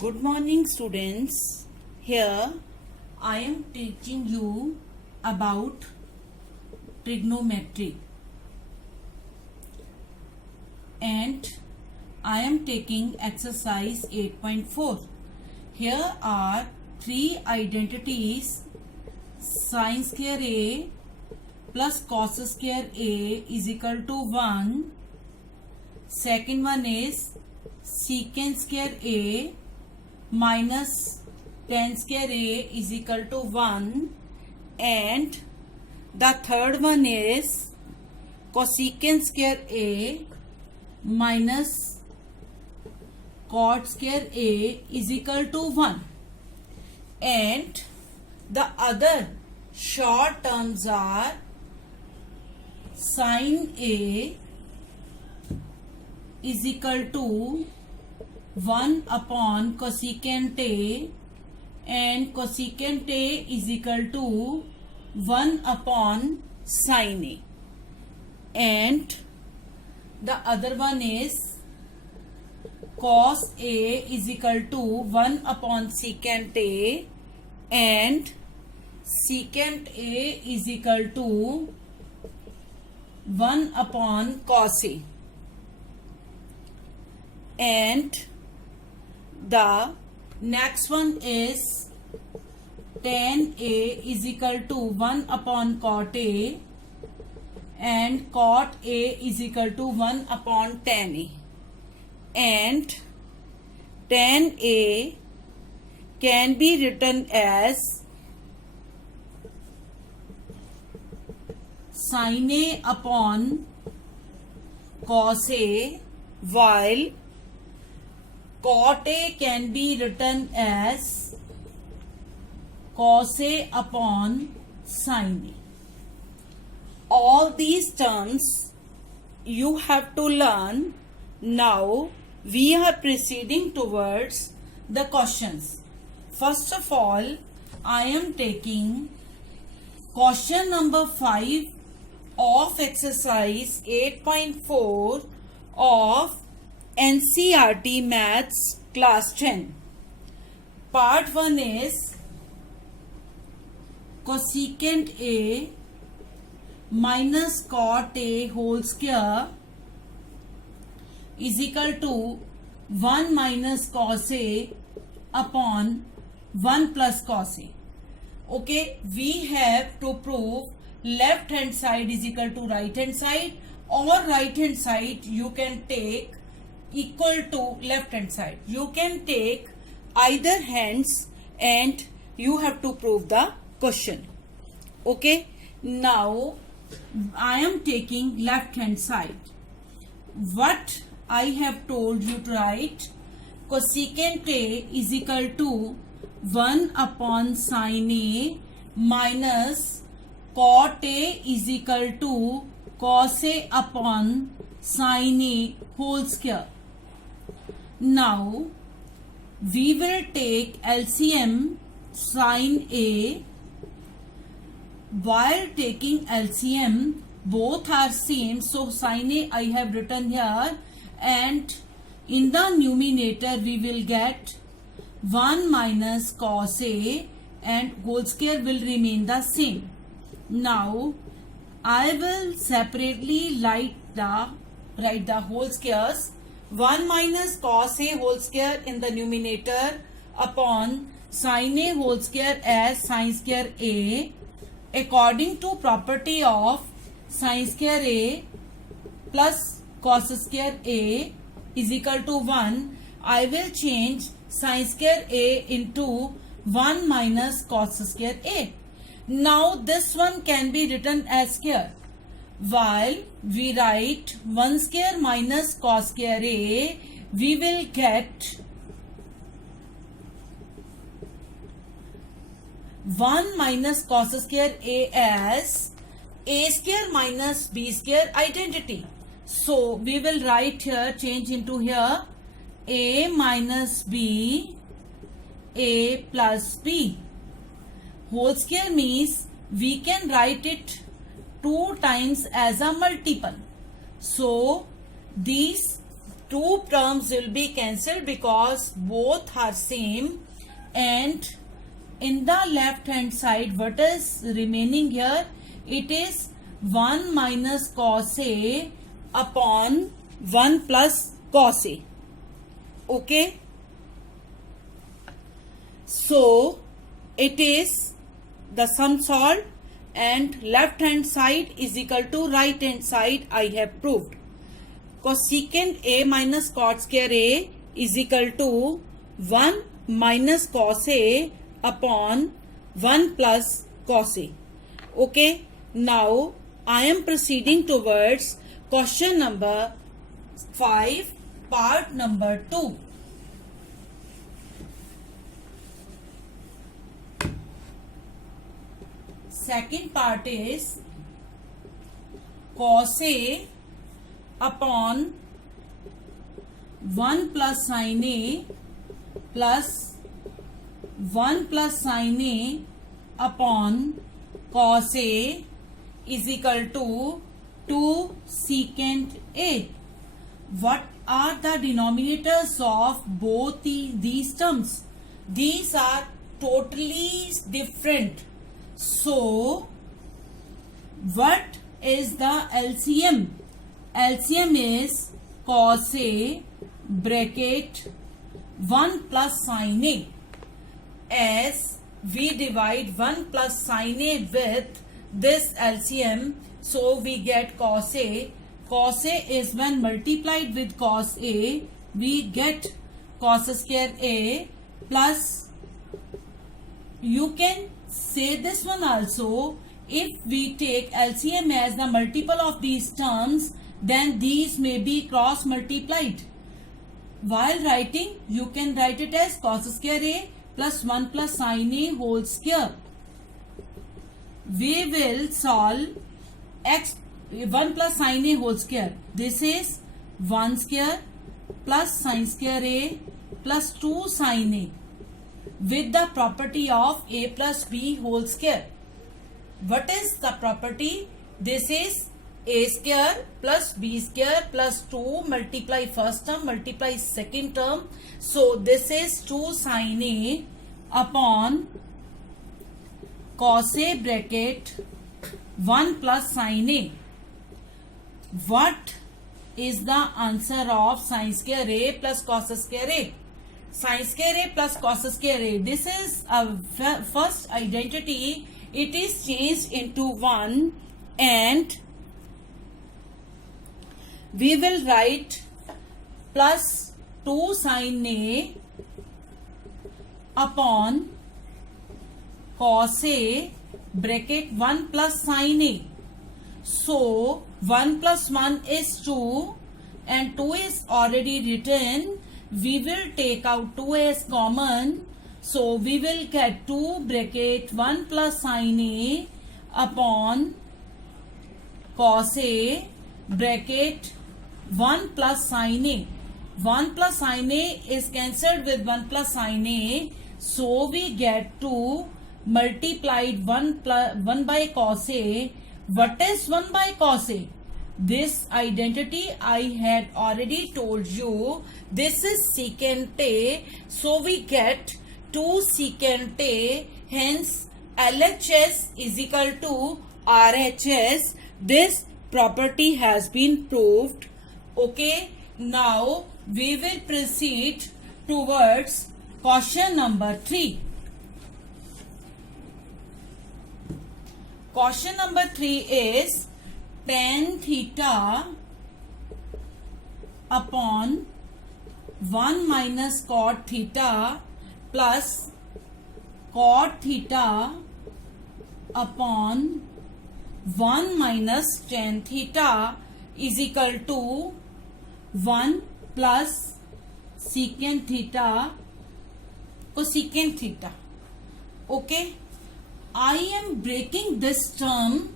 Good morning, students. Here I am teaching you about trigonometry, and I am taking exercise 8.4. Here are three identities: sin square A plus cos square A is equal to 1. Second one is secant square A minus tan square A is equal to 1, and the third one is cosecant square A minus cot square A is equal to 1, and the other short terms are sin A is equal to 1 upon cosecant A, and cosecant A is equal to 1 upon sin A, and the other one is cos A is equal to 1 upon secant A, and secant A is equal to 1 upon cos A, and the next one is tan A is equal to 1 upon cot A, and cot A is equal to 1 upon tan A, and tan A can be written as sin A upon cos A, while cot A can be written as cos A upon sin A. All these terms you have to learn. Now we are proceeding towards the questions. First of all, I am taking question number 5 of exercise 8.4 of NCERT Maths Class 10. Part 1 is cosecant A minus cot A whole square is equal to 1 minus cos A upon 1 plus cos A. Okay, we have to prove left hand side is equal to right hand side, or right hand side you can take equal to left hand side. You can take either hands and you have to prove the question. Okay, now I am taking left hand side. What I have told you to write: cosecant A is equal to 1 upon sin A minus cot A is equal to cos A upon sin A whole square. Now we will take LCM sin A. While taking LCM, both are same, so sin A I have written here, and in the numerator we will get 1 minus cos A, and whole square will remain the same. Now I will separately write the whole squares. 1 minus cos A whole square in the numerator upon sin A whole square as sin square A. According to property of sin square A plus cos square A is equal to 1, I will change sin square A into 1 minus cos square A. Now this one can be written as square. While we write 1 square minus cos square A, we will get 1 minus cos square A as A square minus B square identity. So we will write here, change into here, A minus B, A plus B. Whole square means we can write it 2 times as a multiple. So these two terms will be cancelled because both are same, and in the left hand side what is remaining here? It is 1 minus cos A upon 1 plus cos A. Okay, so it is the sum solved and left hand side is equal to right hand side. I have proved cosecant A minus cot square A is equal to 1 minus cos A upon 1 plus cos A. Okay, now I am proceeding towards question number 5, part number 2. Second part is cos A upon 1 plus sin A plus 1 plus sin A upon cos A is equal to 2 secant A. What are the denominators of both these terms? These are totally different. So, what is the LCM? LCM is cos A bracket 1 plus sin A. As we divide 1 plus sin A with this LCM, so we get cos A. Cos A is when multiplied with cos A, we get cos square A plus, you can say this one also, if we take LCM as the multiple of these terms, then these may be cross multiplied. While writing, you can write it as cos square A plus 1 plus sin A whole square. We will solve x 1 plus sin A whole square. This is 1 square plus sin square A plus 2 sin A with the property of A plus B whole square. What is the property? This is A square plus B square plus 2 multiply first term multiply second term. So this is 2 sin A upon cos A bracket 1 plus sin A. What is the answer of sin square A plus cos square A? Sin square A plus cos square A. This is a first identity. It is changed into 1 and we will write plus 2 sin A upon cos A bracket 1 plus sin A. So 1 plus 1 is 2 and 2 is already written. We will take out 2 as common. So we will get 2 bracket 1 plus sin A upon cos A bracket 1 plus sin A. 1 plus sin A is cancelled with 1 plus sin A. So we get 2 multiplied 1 by cos A. What is 1 by cos A? This identity I had already told you. This is secant A. So we get 2 secant A. Hence LHS is equal to RHS. This property has been proved. Okay. Now we will proceed towards question number 3. Question number 3 is tan theta upon 1 minus cot theta plus cot theta upon 1 minus tan theta is equal to 1 plus secant theta cosecant theta. Okay, I am breaking this term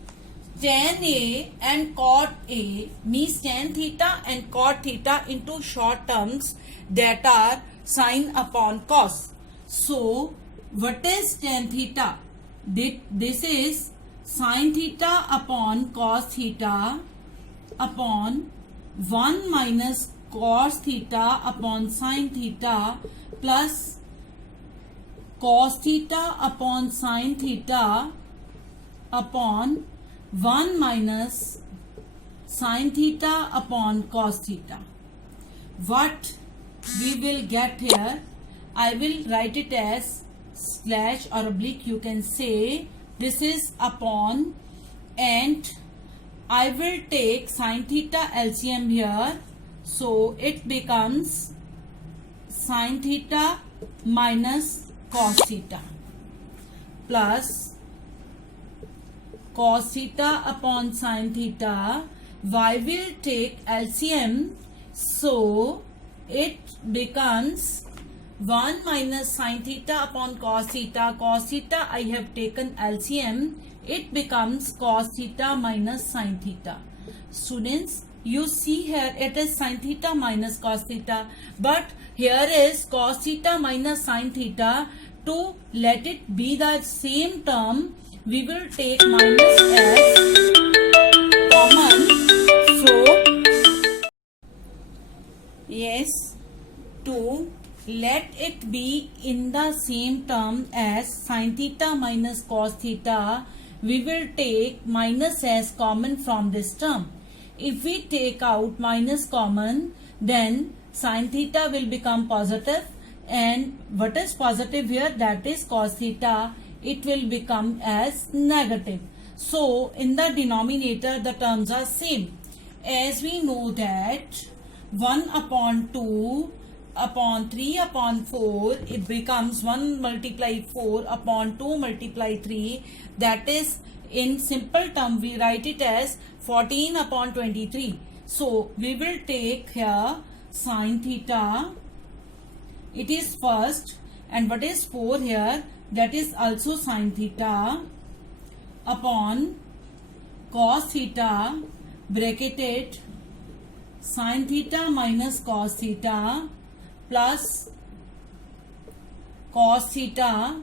tan A and cot A means tan theta and cot theta into short terms that are sin upon cos. So what is tan theta? This is sin theta upon cos theta upon 1 minus cos theta upon sin theta plus cos theta upon sin theta upon 1 minus sin theta upon cos theta. What we will get here, I will write it as slash or oblique, you can say. This is upon, and I will take sin theta LCM here, so it becomes sin theta minus cos theta plus cos theta upon sin theta. Y will take LCM, so it becomes 1 minus sin theta upon cos theta. Cos theta I have taken LCM, it becomes cos theta minus sin theta. Students, you see here it is sin theta minus cos theta, but here is cos theta minus sin theta. To let it be the same term, we will take minus as common. So yes, to let it be in the same term as sin theta minus cos theta, we will take minus as common from this term. If we take out minus common, then sin theta will become positive, and what is positive here, that is cos theta, it will become as negative. So in the denominator the terms are same. As we know that 1 upon 2 upon 3 upon 4, it becomes 1 multiply 4 upon 2 multiply 3, that is, in simple term we write it as 14 upon 23. So we will take here sin theta, it is first, and what is 4 here, that is also sin theta upon cos theta bracketed sin theta minus cos theta plus cos theta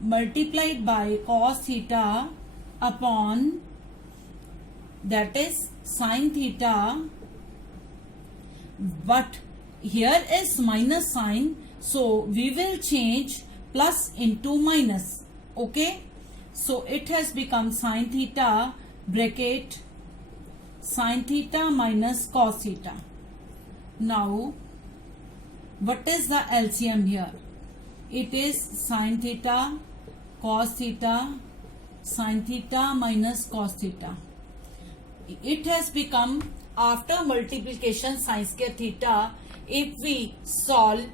multiplied by cos theta upon, that is sin theta, but here is minus sign, so we will change plus into minus. Okay, so it has become sin theta bracket sin theta minus cos theta. Now what is the LCM here? It is sin theta cos theta sin theta minus cos theta. It has become, after multiplication sin square theta, if we solve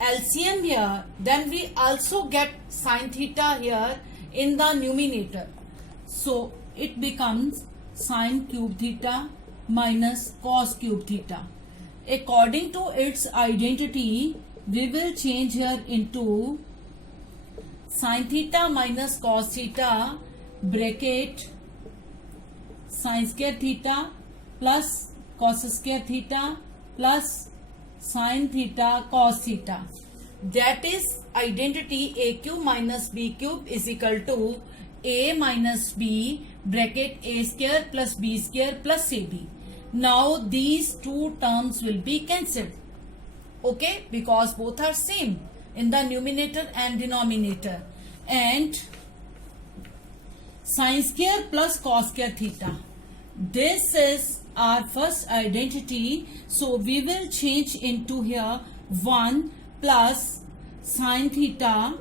LCM here, then we also get sin theta here in the numerator. So it becomes sin cube theta minus cos cube theta. According to its identity, we will change here into sin theta minus cos theta bracket sin square theta plus cos square theta plus sin theta cos theta. That is identity a cube minus b cube is equal to a minus b bracket a square plus b square plus ab. Now these two terms will be cancelled. Okay, because both are same in the numerator and denominator. And sin square plus cos square theta, this is our first identity, so we will change into here 1 plus sin theta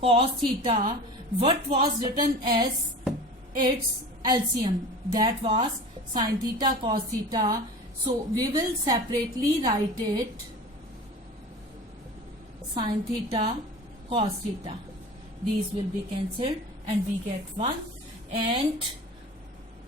cos theta. What was written as its LCM, that was sin theta cos theta, so we will separately write it sin theta cos theta. These will be cancelled and we get 1. And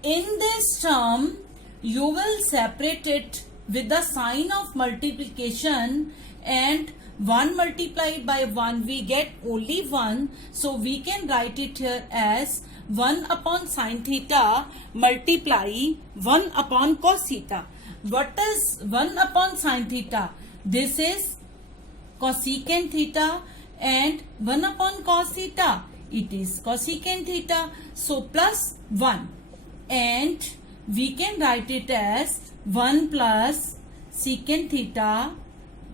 in this term you will separate it with the sign of multiplication, and 1 multiplied by 1 we get only 1, so we can write it here as 1 upon sin theta multiply 1 upon cos theta. What is 1 upon sin theta? This is cosecant theta, and 1 upon cos theta, it is cosecant theta, so plus 1. And we can write it as 1 plus secant theta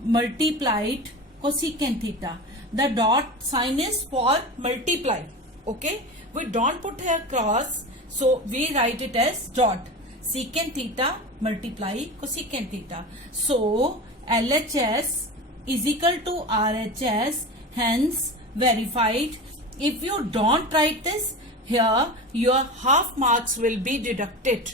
multiplied cosecant theta. The dot sign is for multiply. Okay, we don't put here cross, so we write it as dot. Secant theta multiply cosecant theta. So LHS is equal to RHS, hence verified. If you don't write this here, your half marks will be deducted.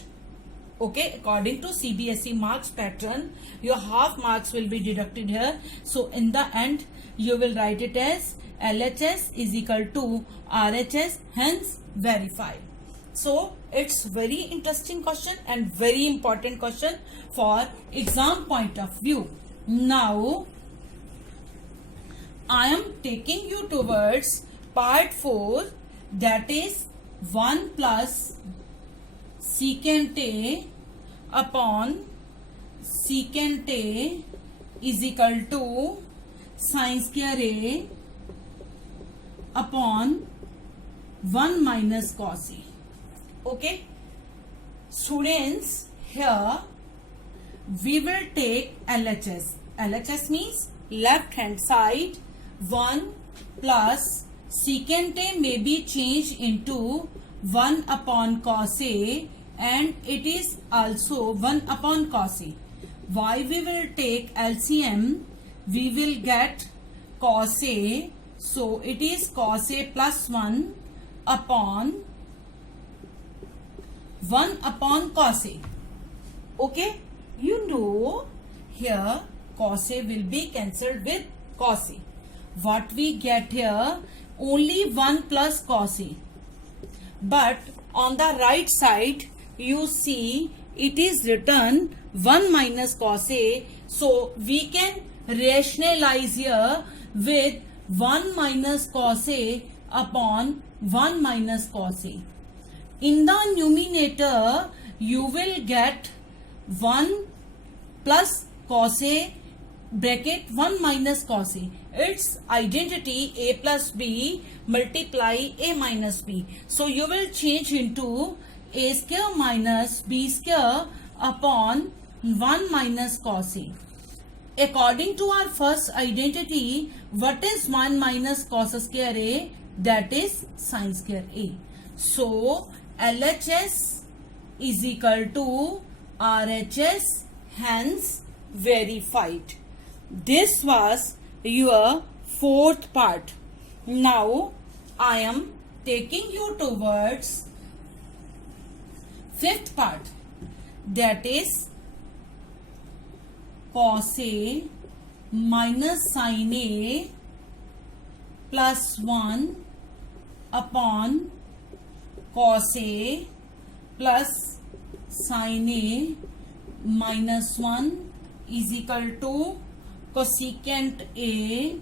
Okay, according to CBSE marks pattern, your half marks will be deducted here. So in the end, you will write it as LHS is equal to RHS, hence verified. So it's very interesting question and very important question for exam point of view. Now I am taking you towards part 4, that is 1 plus secant A upon secant A is equal to sin square A upon 1 minus cos A. Okay, students, here we will take LHS. LHS means left hand side. 1 plus secant A may be changed into 1 upon cos A, and it is also 1 upon cos A. Why we will take LCM? We will get cos A, so it is cos A plus 1 upon cos A. Okay, you know here cos A will be cancelled with cos A. What we get here? Only 1 plus cos A. But on the right side, you see it is written 1 minus cos A. So we can rationalize here with 1 minus cos A upon 1 minus cos A. In the numerator, you will get 1 plus cos A bracket 1 minus cos A. Its identity A plus B multiply A minus B. So you will change into A square minus B square upon 1 minus cos A. According to our first identity, what is 1 minus cos square A? That is sin square A. So LHS is equal to RHS, hence verified. This was your fourth part. Now I am taking you towards fifth part, that is cos A minus sin A plus 1 upon cos A plus sin A minus 1 is equal to cosecant A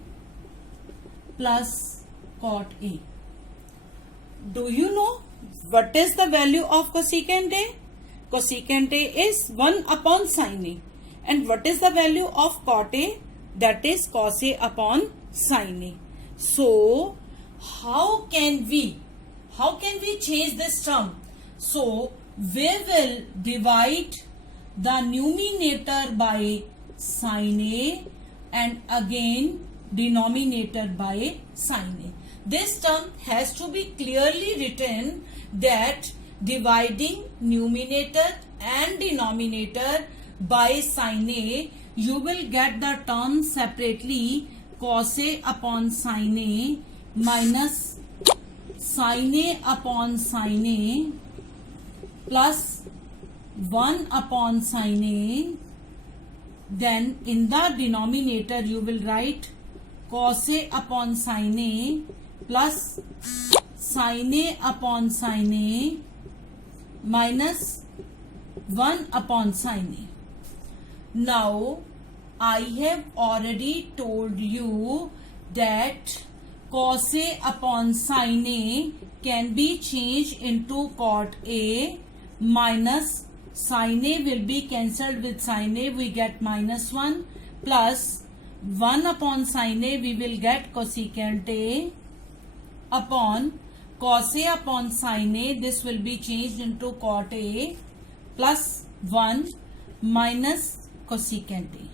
plus cot A. Do you know what is the value of cosecant A? Cosecant A is 1 upon sin A. And what is the value of cot A? That is cos A upon sin A. So how can we change this term? So we will divide the numerator by sin A and again denominator by sin A. This term has to be clearly written that dividing numerator and denominator by sin A, you will get the term separately cos A upon sin A minus sin A upon sin A plus 1 upon sin A. Then in the denominator you will write cos A upon sin A plus sin A upon sin A minus 1 upon sin A. Now I have already told you that cos A upon sin A can be changed into cot A minus sin A will be cancelled with sin A, we get minus 1 plus 1 upon sin A we will get cosecant A upon cos A upon sin A, this will be changed into cot A plus 1 minus cosecant A.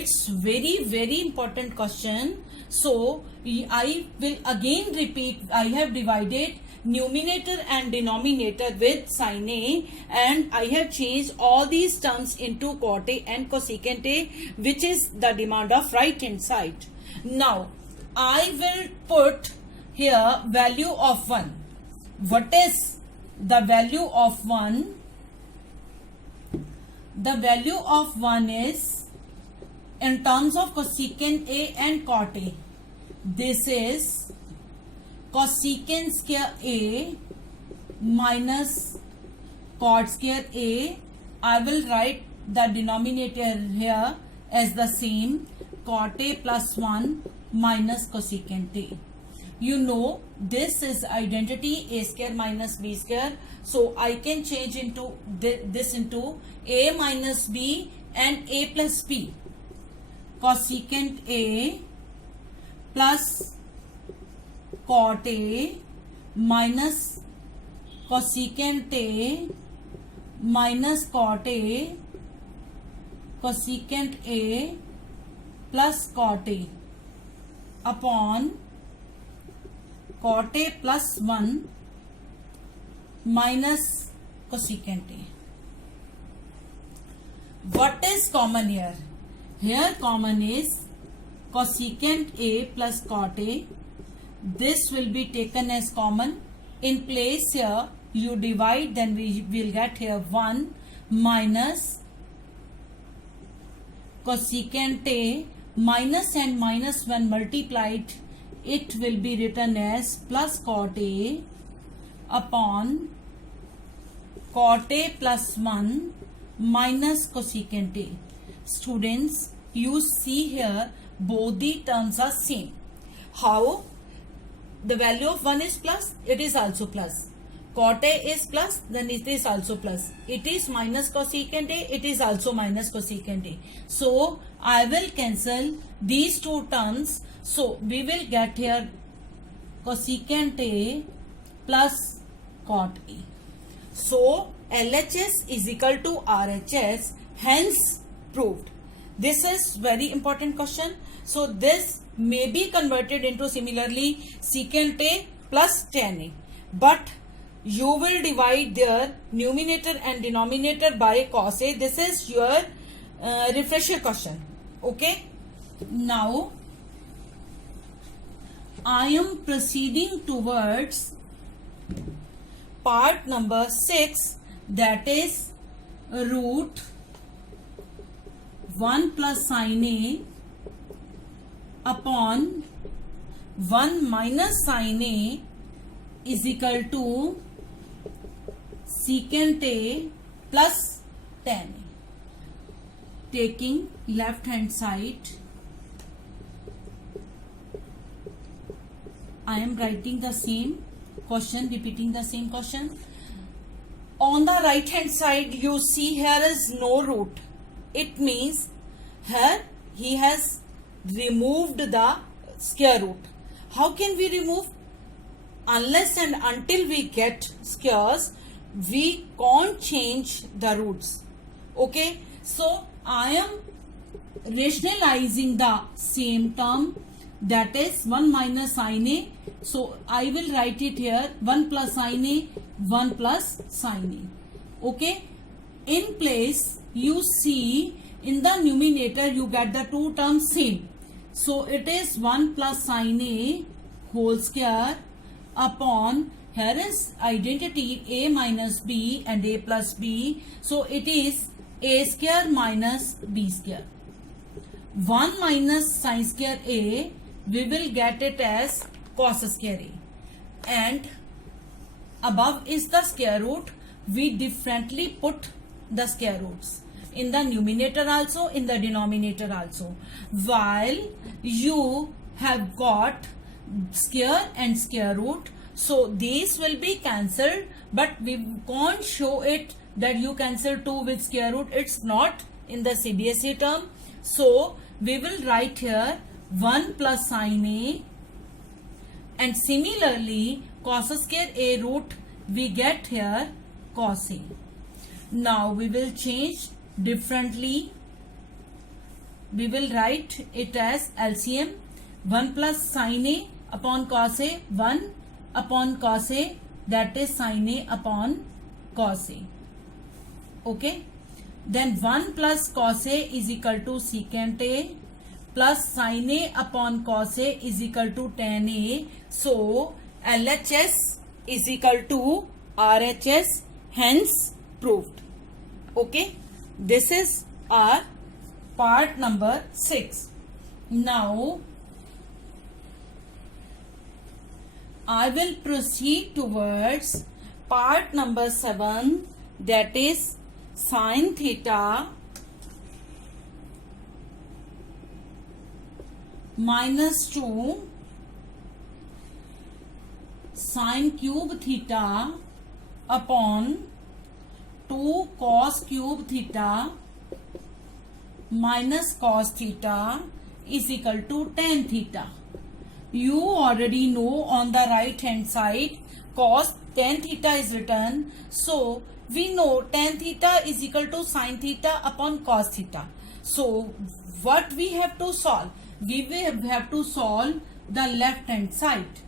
It's very important question. So I will again repeat. I have divided numerator and denominator with sin A, and I have changed all these terms into cot A and cosecant A, which is the demand of right hand side. Now I will put here value of 1. What is the value of 1? The value of 1 is in terms of cosecant A and cot A. This is cosecant square A minus cot square A. I will write the denominator here as the same, cot A plus 1 minus cosecant A. You know this is identity A square minus B square. So I can change into this into A minus B and A plus B. Cosecant A plus cot A minus cosecant A minus cot A, cosecant A plus cot A upon cot A plus 1 minus cosecant A. What is common here? Here common is cosecant A plus cot A. This will be taken as common. In place here you divide, then we will get here 1 minus cosecant A, minus and minus when multiplied it will be written as plus cot A upon cot A plus 1 minus cosecant A. Students, you see here both the terms are same. How? The value of 1 is plus, it is also plus. Cot A is plus, then it is also plus. It is minus cosecant A, it is also minus cosecant A. So I will cancel these two terms. So we will get here cosecant A plus cot A. So LHS is equal to RHS, hence proved. This is very important question. So this may be converted into similarly secant A plus tan A, but you will divide their numerator and denominator by cos A. This is your refresher question. Okay. Now I am proceeding towards part number 6, that is root 1 plus sin A upon 1 minus sin A is equal to secant A plus tan A. Taking left hand side, I am writing the same question, repeating the same question. On the right hand side you see here is no root. It means here he has removed the square root. How can we remove? Unless and until we get squares, we can't change the roots. Okay, so I am rationalizing the same term, that is 1 minus sin A. So I will write it here 1 plus sin A, 1 plus sin A. Okay, in place you see in the numerator you get the two terms same. So it is 1 plus sin A whole square upon, here is identity A minus B and A plus B. So it is A square minus B square. 1 minus sin square A, we will get it as cos square A. And above is the square root. We differently put the square roots in the numerator also, in the denominator also. While you have got square and square root, so these will be cancelled, but we can't show it that you cancel 2 with square root. It's not in the CBSE term. So we will write here 1 plus sin A, and similarly cos square A root we get here cos A. Now we will change differently. We will write it as LCM 1 plus sin A upon cos A, 1 upon cos A, that is sin A upon cos A. Okay. Then 1 plus cos A is equal to secant A plus sin A upon cos A is equal to tan A. So LHS is equal to RHS, hence proved. Okay. This is our part number 6. Now I will proceed towards part number 7, that is sin theta minus 2 sin cube theta upon 2 cos cube theta minus cos theta is equal to tan theta. You already know on the right hand side cos tan theta is written. So we know tan theta is equal to sin theta upon cos theta. So what we have to solve? We will have to solve the left hand side.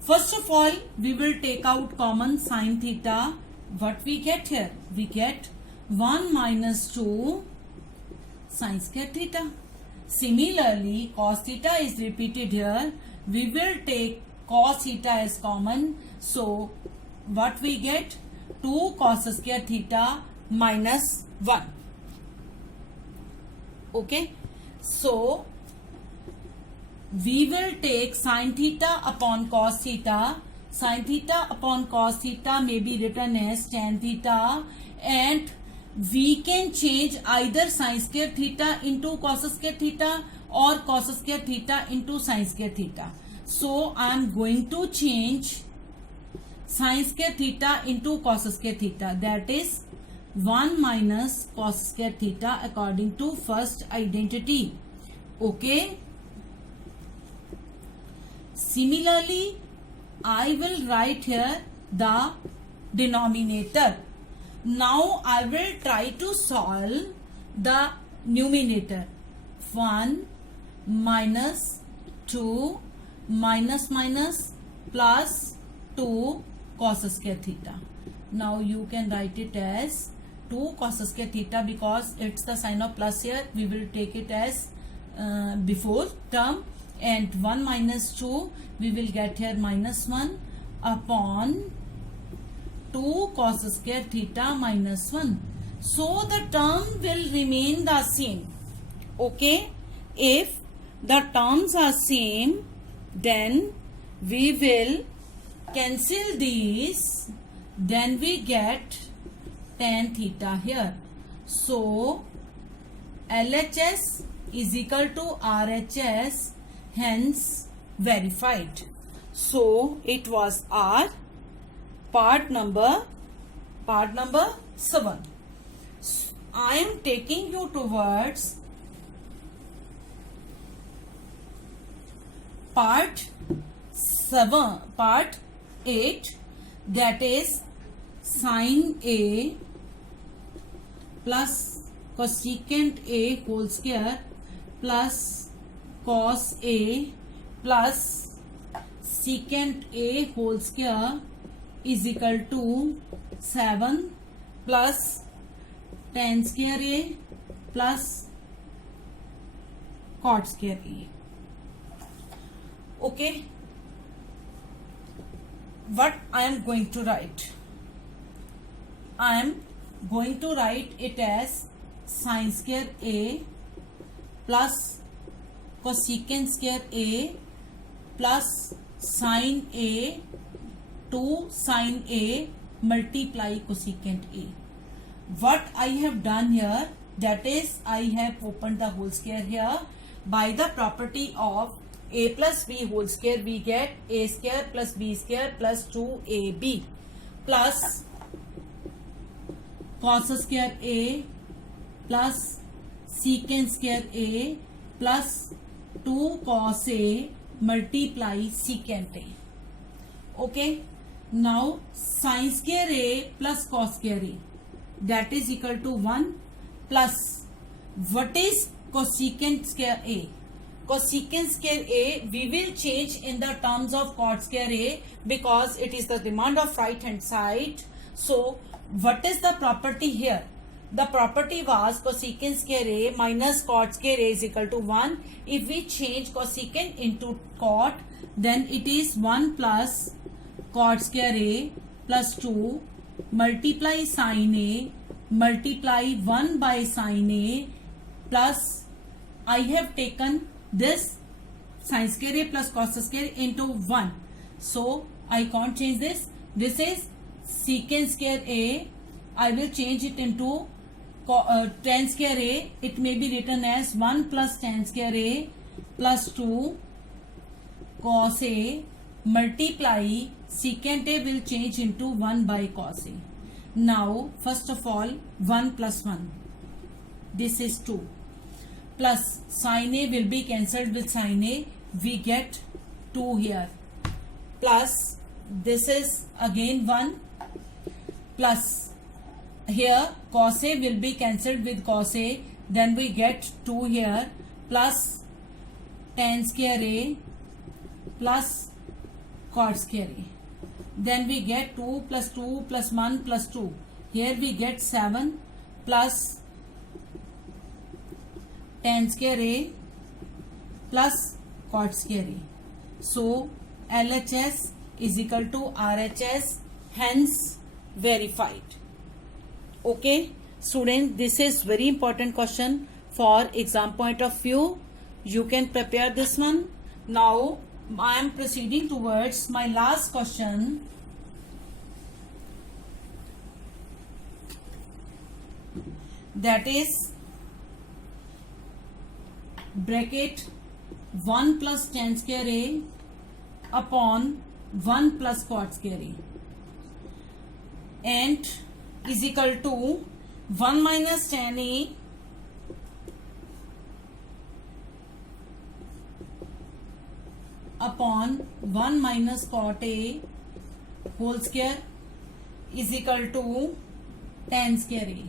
First of all, we will take out common sin theta. What we get here? We get 1 minus 2 sin square theta. Similarly, cos theta is repeated here. We will take cos theta as common. So what we get? 2 cos square theta minus 1. Okay. So we will take sin theta upon cos theta. Sin theta upon cos theta may be written as tan theta, and we can change either sin square theta into cos square theta or cos square theta into sin square theta. So I am going to change sin square theta into cos square theta, that is 1 minus cos square theta according to first identity. Okay. Similarly, I will write here the denominator. Now I will try to solve the numerator. 1 minus 2 minus minus plus 2 cos square theta. Now you can write it as 2 cos square theta because it's the sign of plus here. We will take it as before term, and 1 minus 2 we will get here minus 1 upon 2 cos square theta minus 1. So the term will remain the same. Okay. If the terms are same, then we will cancel these. Then we get tan theta here. So LHS is equal to RHS, hence verified. So it was our part number 7. I am taking you towards part 8, that is sin A plus cosecant A whole square plus cos A plus secant A whole square is equal to 7 plus tan square A plus cot square A. Okay. What I am going to write? I am going to write it as sin square A plus cosecant square A plus sin A to sin A multiply cosecant A. What I have done here, that is I have opened the whole square here. By the property of A plus B whole square, we get A square plus B square plus 2AB plus cos square A plus secant square A plus 2 cos A multiply secant A. Okay. Now sin square A plus cos square A, that is equal to 1 plus what is cosecant square A? Cosecant square A we will change in the terms of cot square A because it is the demand of right hand side. So what is the property here? The property was cosecant square A minus cot square A is equal to 1. If we change cosecant into cot, then it is 1 plus cot square A plus 2 multiply sin A multiply 1 by sin A plus I have taken this sin square A plus cos square into 1. So I can't change this. This is secant square A. I will change it into tan square A. It may be written as 1 plus tan square A plus 2 cos A multiply secant A will change into 1 by cos A. Now first of all 1 plus 1, this is 2 plus sin A will be cancelled with sin A, we get 2 here plus this is again 1 plus here cos A will be cancelled with cos A, then we get 2 here plus tan square A plus cot square A. Then we get 2 plus 2 plus 1 plus 2. Here we get 7 plus tan square A plus cot square A. So LHS is equal to RHS, hence verified. Okay, students, this is very important question for exam point of view. You can prepare this one. Now I am proceeding towards my last question. That is bracket 1 plus tan square A upon 1 plus cot square A and is equal to 1 minus tan A upon 1 minus cot A whole square is equal to tan square A.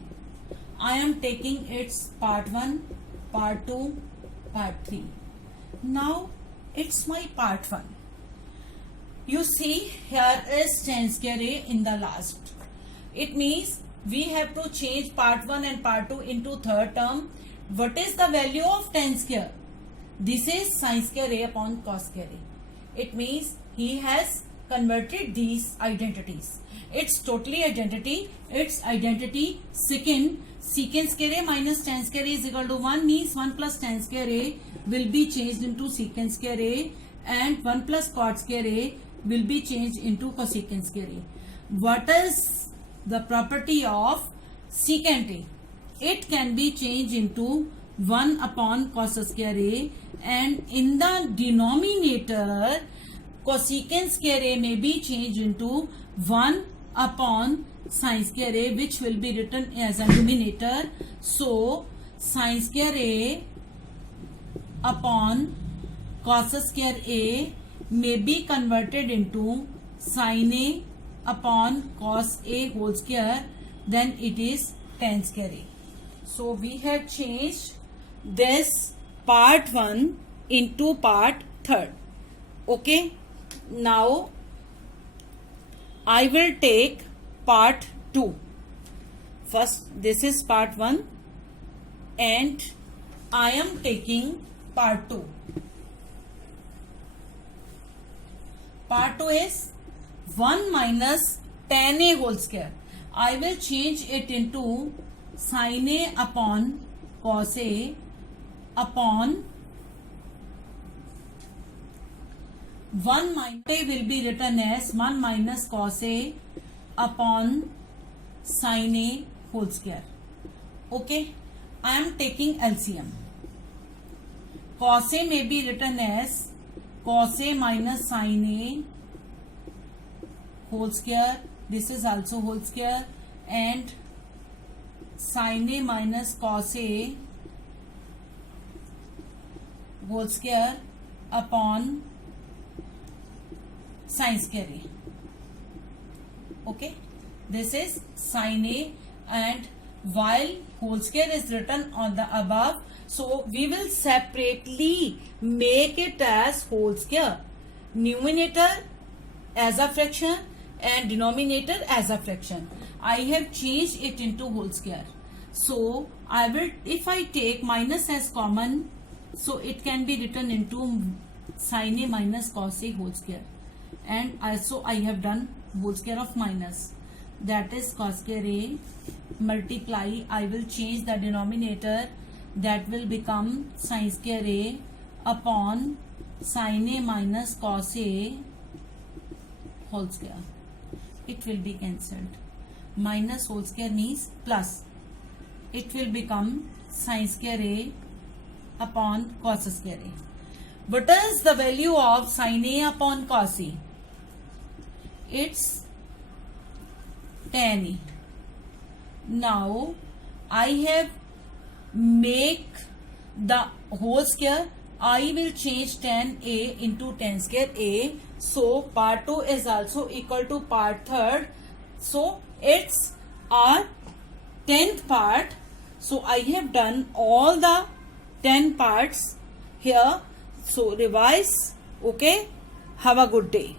I am taking its part 1, part 2, part 3. Now it's my part 1. You see here is tan square A in the last. It means we have to change part 1 and part 2 into third term. What is the value of tan square? This is sin square A upon cos square A. It means he has converted these identities. It's totally identity. Its identity secant square A minus tan square A is equal to 1 means 1 plus tan square A will be changed into secant square A and 1 plus cot square A will be changed into cosecant square A. What is the property of secant A? It can be changed into 1 upon cos square A and in the denominator cosecant square A may be changed into 1 upon sin square A, which will be written as a numerator. So sin square A upon cos square A may be converted into sin A upon cos A whole square, then it is tan square A. So we have changed this part 1 into part 3. Okay, now I will take part 2. First this is part 1 and I am taking part 2. Part 2 is 1 minus tan A whole square. I will change it into sin A upon cos A upon 1 minus A will be written as 1 minus cos A upon sin A whole square. Okay, I am taking LCM. Cos A may be written as cos A minus sin A whole square. This is also whole square and sin A minus cos A whole square upon sin square A. Okay, this is sin A, and while whole square is written on the above, so we will separately make it as whole square. Numerator as a fraction and denominator as a fraction. I have changed it into whole square. So I will, if I take minus as common, so it can be written into sin A minus cos A whole square. And also I have done whole square of minus, that is cos square A multiply, I will change the denominator, that will become sin square A upon sin A minus cos A whole square. It will be cancelled. Minus whole square means plus. It will become sin square A upon cos square A. What is the value of sin A upon cos A? It's tan A. Now I have make the whole square. I will change tan A into tan square A. So part 2 is also equal to part 3rd. So it's our 10th part. So I have done all the 10 parts here. So revise. Okay. Have a good day.